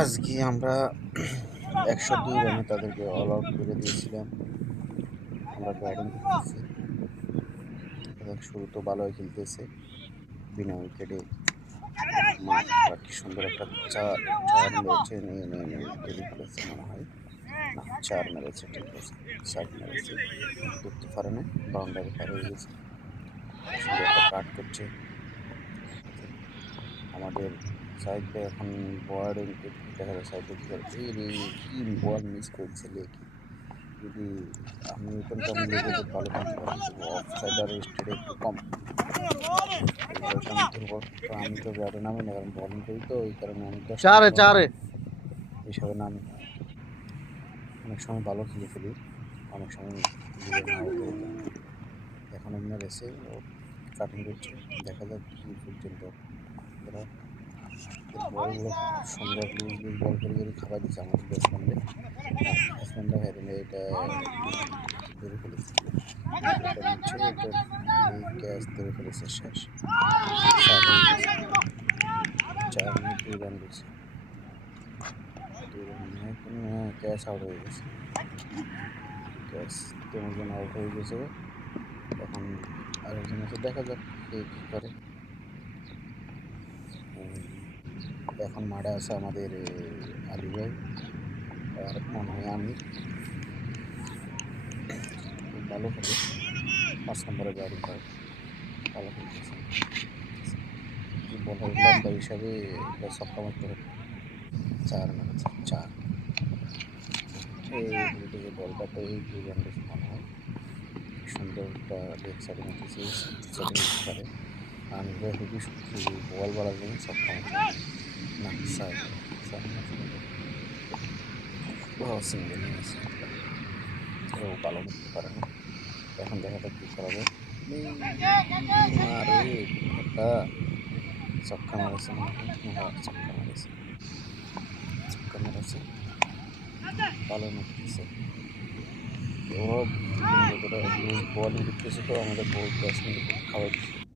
আজকে আমরা ১০২ রানে তাদেরকে অল আউট করে দিয়েছিলাম। আমরা ব্যাটিং করতেছি, শুরু তো ভালোই খেলতেছে, বিনা উইকেটে কি সুন্দর একটা চার মেরেছে, ধরে ফেলেছে মনে হয়। না, ৪ মেরেছে, ঠিক আছে, ৬০ মেরেছে, ধরতে পারে না, বাউন্ডারি পার হয়ে গেছে। সুন্দর একটা কাট করছে আমাদের সাইড ভাই। এখন বোয়ার্ডিং দেখা যায় সাইড কি করে, এই রে কি বল মিস করছে লেগে। যদি আমি ওখান তো আমি লেগে তো ভালো খেলতে পারি, তবু অফ সাইড আর স্টেটে একটু কম। এই বলটা আমি ধরবো, তো আমি তো ব্যাটে নামি না, কারণ বলিং করি, তো এই কারণে আমি 10 চারে নম্বর চারে হিসাবে নামি। অনেক সময় ভালো খেলে ফেলি, অনেক সময় নিজের নাও করে দিই। এখন মেরেছে, ও কাটিং করছে, দেখা যাক কি পর্যন্ত। ওরা বলগুলো সুন্দর লুজ বল করে খাবার দিচ্ছে আমাদের ব্যাটসম্যানদের। ব্যাটসম্যানরা হেরেলে এটা ধরে ফেলেছে, এটা নিচ্ছে, এটা এই ক্যাচ ধরে ফেলেছে, শেষ। 4 হয়ে গেছে, 4 মিনিট 2 রান দিয়েছে, 2 রান এখন ক্যাচ আউট হয়ে গেছে, ক্যাচ 3 জন আউট হয়ে গেছে। এখন আরেকজন আছে, দেখা যাক কে কী করে। এখন মাঠে আছে আমাদের আলী ভাই, আর মনে হয় আমির, খুব ভালো খেলে, 5 নম্বরে ব্যাটিং করে, ভালো খেলতেছে। কি বলার, লম্বা হিসাবে এটা ছক্কা মারতে হবে। 4 মেরেছে, 4। এই বলটা তো এই 2 রান বেশি মনে হয়। কি সুন্দর একটা লেগ সাইডে মারতেছে, সাইডে নিতে পারে। আমির ভাই হেভি শক্তি, বল বাড়ার জন্য ছক্কা মারতে না, 4 না, সুন্দর সিঙ্গেল নিয়েছে। ও ভালো করতে পারে না। এখন দেখা যাক কি করা যায়। মারে একটা ছক্কা মেরেছে মনে হয়, হ্যাঁ ছক্কা মেরেছে, ছক্কা মেরেছে, ভালো মারতেছে। ওরাও লুজ বলিং করতেছে, তো আমাদের বল ব্যাটসম্যানকে খাওয়াই দিচ্ছে।